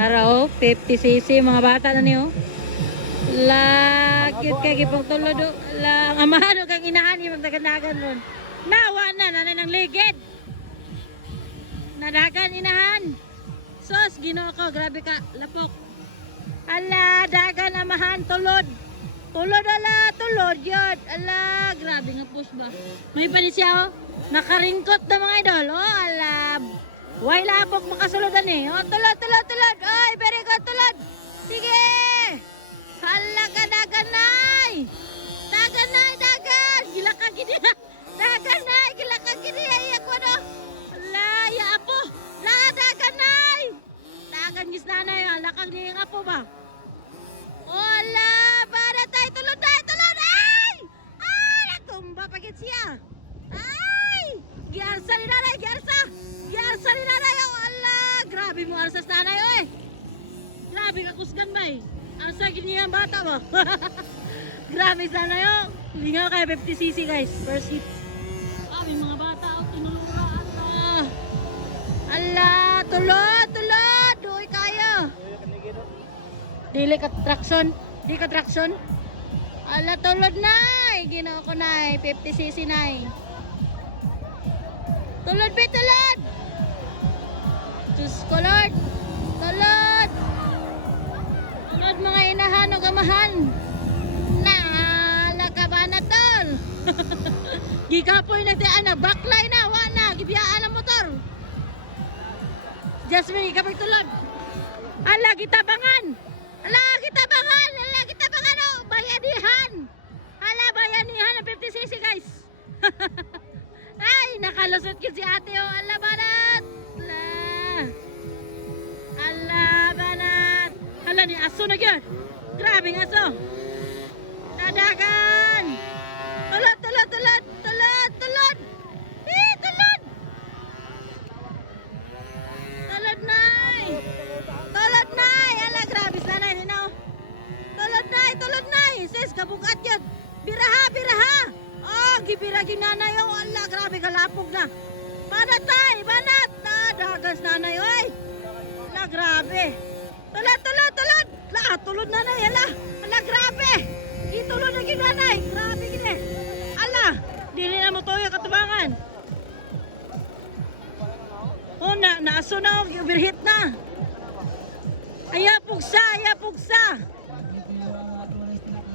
Nara, 50cc mga bata na niyo. Lakit kay gipang tulod do. La, amahan kang inahan yung magdaganagan ron. Nawa na nanay ng ligid. Nadagan inahan. Sos, Ginoo ko, grabe ka, lapok. Ala, dagan amahan tulod. Tulod ala, tulod yun. Ala, grabe nga push ba. May pa ni siya oh. Nakaringkot na mga idol. Oh, ala. Way lapok makasuludan eh. Oh, tulod, tulod, tulod. Ay, very good, tulod. Sige. Hala ka, dagan nay. Dagan nay, dagan. Gila ka gini. Dagan nay, gila ka gini. Ay, ako no. Ala, ya apo. La, dagan nay. Dagan gis nanay. Hala kang niyang apo ba? Wala, para tayo tulod tayo, tulod! Ay! Ay! Natumba pagit siya! Ay! Giarsa ni nanay, giarsa! Giarsa ni nanay, oh Allah! Grabe mo arsas nanay, oy! Grabe ka kusgan ba eh? Arsa ganyan bata mo? Grabe sa nanay, oh! Lingaw kayo 50cc guys, first hit. Ah, may mga bata, oh, tinulura, Allah! Allah! Tulod, tulod! Doy kayo! Dili ka traction, di ka traction. Ala tulod nay, Ginoo ko nay, 50cc nay. Tulod be tulod. Diyos ko Lord. Tulod. Tulod mga inahan ug amahan. Naala ka ba na tol? Gigapoy na diyan na baklay na wa na gibiyaan ang motor. Jasmine kapag tulod. Ala gitabangan. Ala kita bangan oh, bayanihan. Ala bayanihan ng 50cc guys. Ay, nakalusot ko si ate oh, ala banat. Ala banat. Ala ni aso na gyud. Grabing aso. Dadagan. Tulod, tulod, tulod, tulod, tulod. Tulod. Tulod nay. Tulod nay. Ala grabe sana ni no. Tulod nay. Sis kabugat yun. Biraha, biraha. Oh, gibira gi nanay oh. Ala grabe galapog na. Banat tay, banat. Dagas nanay oy. Ala grabe. Tulod, tulod, tulod. La, tulod nanay ala. Ala grabe. Itulod na gi nanay. Grabe gini. Ala, dili na mo toyo katubangan. Oh, naaso na oh, birhit na. Aya pugsa, aya pugsa.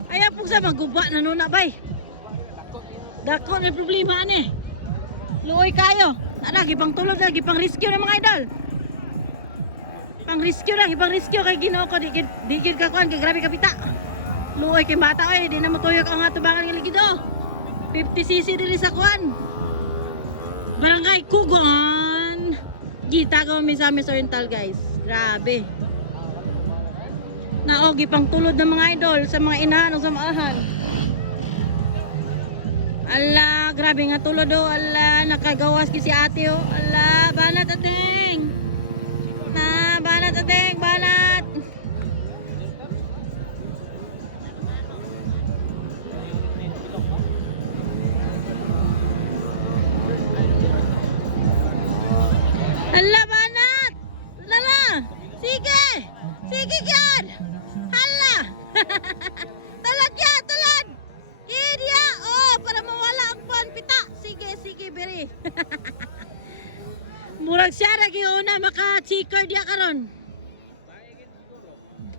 Aya pugsa maguba na nuna bay. Dako na problema ani. Luoy kayo. Ana gipang tulog na gipang rescue na mga idol. Pang rescue na, gipang rescue kay Ginoo ko di gid ka kuan kay grabe kapita. Luoy kay bata oy, di na matuyok ang atubangan nga ligido. 50cc dili sa kuan. Barangay Kugon. Gita ko mi sa Miss Oriental guys. Grabe. Naogi pang tulod ng mga idol sa mga inahan o sa maahan. Ala, grabe nga tulod o. Ala, nakagawas ki si ate o. Ala, banat ateng. Na, banat ateng, banat. Ala, banat. Lala, sige. Sige yan. Hala! Tulad yan! Tulad! Kaya! Oh! Para mawala ang panpita! Sige! Sige! Beri! Murag siya lagi una maka-checker diya karon.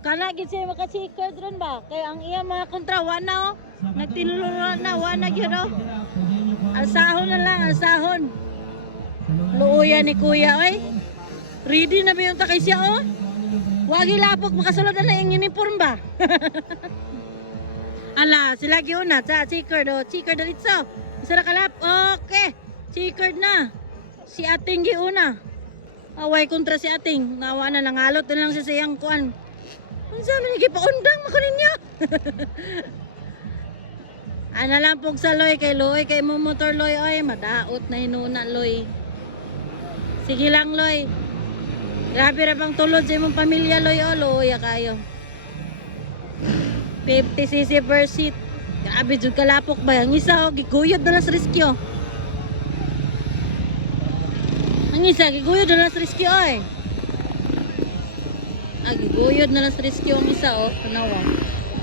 Kanagin siya maka-checker ron ba? Kaya ang iya mga kontra wana oh. Nagtinulungan na wana yun oh. Alsahon na lang! Alsahon! Luuya ni kuya oy. Ready na ba yung takay siya oh? Wagi lapok makasulod na yung uniform ba? Ala, sila giuna sa checker do, checker dalitso. Isa ra kalap. Okay. Checker na. Si ating giuna. Away kontra si ating. Nawa na nangalot na lang siya sa iyang kuan. Unsa man gipaundang mako ninyo? Ana lang pog sa loy kay mo motor loy oy, madaot na hinuna loy. Sige lang loy. Grabe ra bang tulod sa imong pamilya loy o loy kayo. 50cc per seat. Grabe jud kalapok ba ang isa og giguyod na sa rescue. Ang isa giguyod na sa rescue oy. giguyod na lang sa rescue ang isa, oh. Tanawa.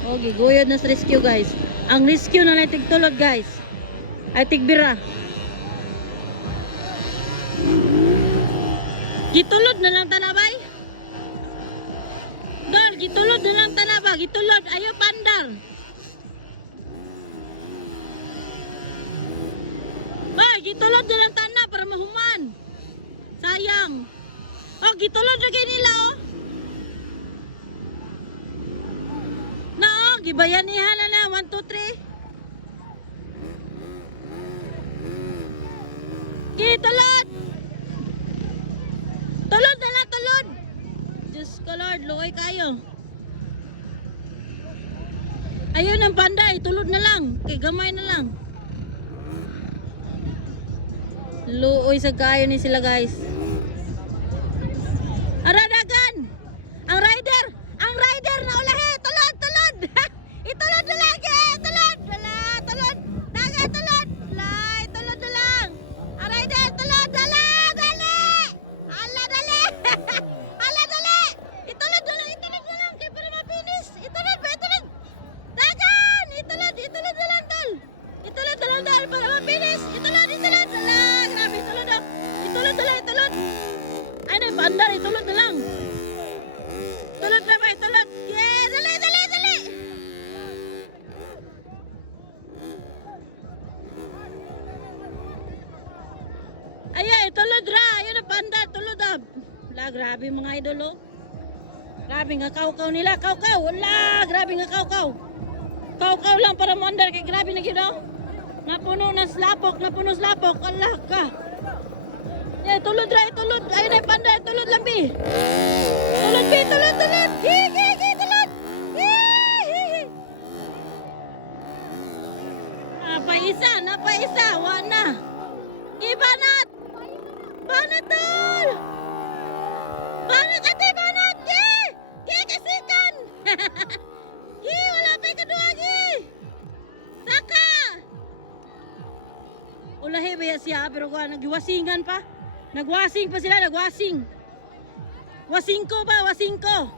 Oh, giguyod na sa rescue, guys. Ang rescue na lang tigtulod, guys. Ay, tigbira. Gitulod na lang tanabay. Dol, gitulod na lang tanaba. Gitulod. Ayo, pandar. Bay, gitulod na lang tanah para mahuman. Sayang. Oh, gitulod na kayo nila, oh. Na, oh, gibayanihan na na. 1, 2, 3. Gitulod. Tulod na lang, tulod. Diyos ko, Lord, luoy kayo. Ayun ang panday, tulod na lang. Kay gamay na lang. Luoy sa kayo ni sila, guys. Aradagan! Ang rider na ulahe! Tulod, tulod! Itulod na lang! Tulod! Wala, tulod! Dagan, tulod! Lay, tulod na lang! Ang rider, tulod! Dala! Dali! Ala, dali! Ala, dali! Itulod na lang! Itulod na lang! Kaya para mapinis! Itulod ba? Itulod! Dagan! Itulod! Itulod na lang, tol! Itulod na lang, tol! Para mapinis! Itulod! Itulod! Ala! Grabe! Itulod na! Itulod na lang! Itulod! Ay, na, paandar! Itulod na lang! Tulod na ba? Tulod! Yeah! Dali! Dali! Dali! Ay, tulod ra! Ayun na panda! Tulod ah! Wala, grabe mga idol, oh! Grabe nga kaw-kaw nila! Kaw-kaw! Wala! Grabe nga kaw-kaw! Kaw-kaw lang para mo andar! Kaya grabe na yun, oh! Napuno na slapok! Napuno slapok! Allah ka! Yeah, tulod ra! Tulod! Ayun na panda! Tulod lang, bi! Tulod, bi! Tulod! Tulod! Hi! Tulod! Hi! Napaisa! Wana! Ibanat! Banat, tol! Banat, ate! Banat! Kasikan! Wala pa'y kaduwagi! Saka! Ulahi ba siya? Pero nagwasingan pa. Nagwasing pa sila, nagwasing. Wasing ko ba? Wasing ko.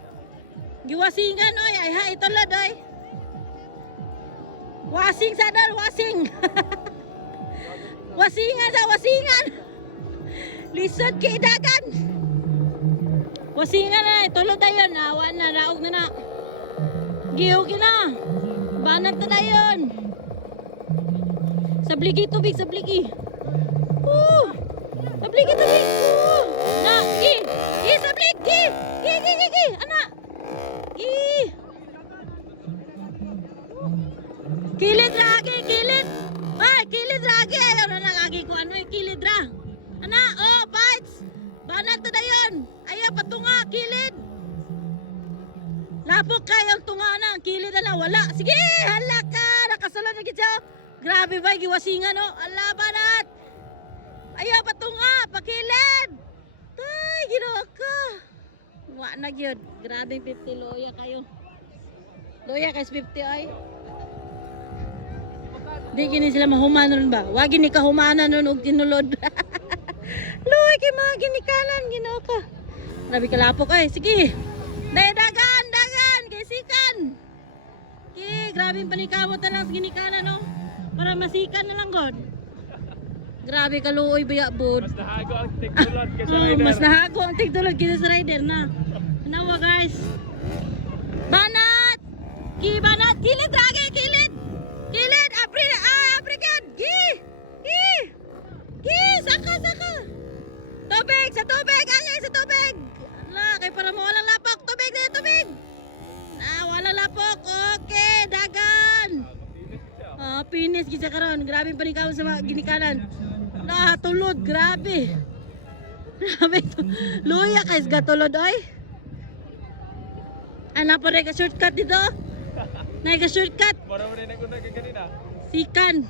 Giwasingan, oy. Ay, ha, itulad, oy. Wasing sa dal, wasing. Wasingan sa wasingan. Lisod kay dagan. Wasingan na, itulad na yun. Awan na, raog na na. Giyugi na. Banat na na yun. Sabligi tubig, sabligi. Sabligi tubig. Na, sabligi. Anak. Kilid lagi, kilid. Ay, kilid lagi. Ayaw na nakagi ko. Ano yung kilid ra? Anak, oh, bites. Banat na yun. Ayaw, patunga, kilid. Lapok kayong tunga na. Kilid na lang, wala. Sige, hala ka. Nakasalad na kitsa. Grabe ba, giwasingan, no? Ala, banat. Ayaw, patunga, pakilid. Tay, ginawa ka. Wa na gyud. Grabe 50 loya kayo. Loya kay 50 ay. Di gini sila mahuman ron ba? Wa gini ka humanan nun og tinulod. Loy kay mga ginikanan ginawa ka. Grabe ka lapok ay. Sige. Dagan kay sikan. Grabe panikawot na lang sa ginikanan no. Para masikan na lang god. Grabe ka luoy baya bod. Mas nahago ang tigtulad kaysa rider. Mas nahago ang tigtulad kaysa sa rider na. Nawa guys. Banat! Banat! Kilid rage! Kilid! Aprikad! Saka! Tubig! Sa tubig! Angay sa tubig! Ala, kay para mo walang lapok! Tubig! Walang lapok! Okay! Dagan! Pinis gisa karon. Grabe pa rin sa mga ginikanan. Tulod, grabe. Grabe to. Luya guys, gatulod oy. Ana pa rin ka shortcut dito. Nay ka shortcut. Marami rin ako kanina. Sikan.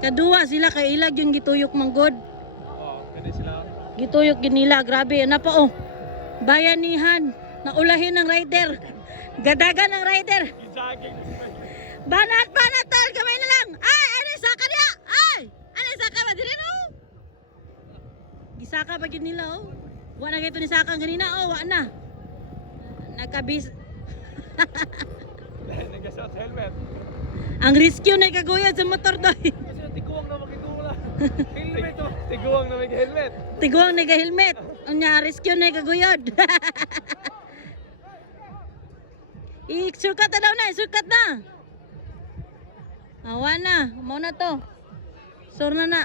Kadua sila kay ilag yung gituyok manggod. Oo, kani sila. Gituyok ginila, grabe. Ana pa oh. Bayanihan. Naulahin ng rider. Gadagan ng rider. Gizaging. Banat tol, kamay na lang. Ay, ano saka niya? Ay, ano saka ba dili no? Gisaka ba gid nila oh? Wa na gito ni Sakang ganina, oh, wa na. Nagkabis. Nagkasuot sa helmet. Ang rescue na kaguyod sa motor doy. Kasi tiguang na makitula. Helmet oh. Tiguang na may helmet. Tiguang na helmet. Unya rescue na kaguyod. Sukat na daw na, sukat na. Awa na, mo na to. Sur na na.